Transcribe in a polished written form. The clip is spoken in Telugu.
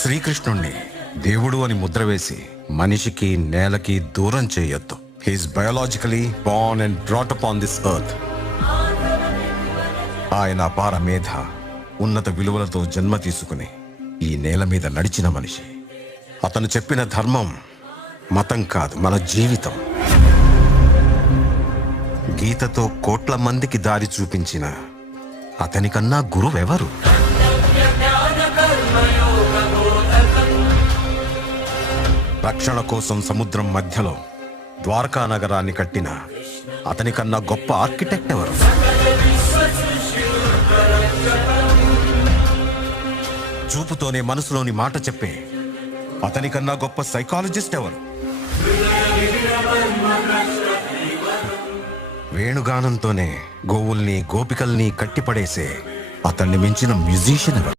శ్రీకృష్ణుణ్ణి దేవుడు అని ముద్ర వేసి మనిషికి నేలకి దూరం చేయొద్దు. He is biologically born and brought up on this earth. ఆయన అపార మేధ, ఉన్నత విలువలతో జన్మ తీసుకుని ఈ నేల మీద నడిచిన మనిషి. అతను చెప్పిన ధర్మం మతం కాదు, మన జీవితం. గీతతో కోట్ల మందికి దారి చూపించిన అతనికన్నా గురువెవరు? రక్షణ కోసం సముద్రం మధ్యలో ద్వారకా నగరాన్ని కట్టిన అతనికన్నా గొప్ప ఆర్కిటెక్ట్ ఎవరు? చూపుతోనే మనసులోని మాట చెప్పే అతనికన్నా గొప్ప సైకాలజిస్ట్ ఎవరు? వేణుగానంతోనే గోవుల్ని గోపికల్ని కట్టిపడేసే అతన్ని మించిన మ్యూజిషియన్ ఎవరు?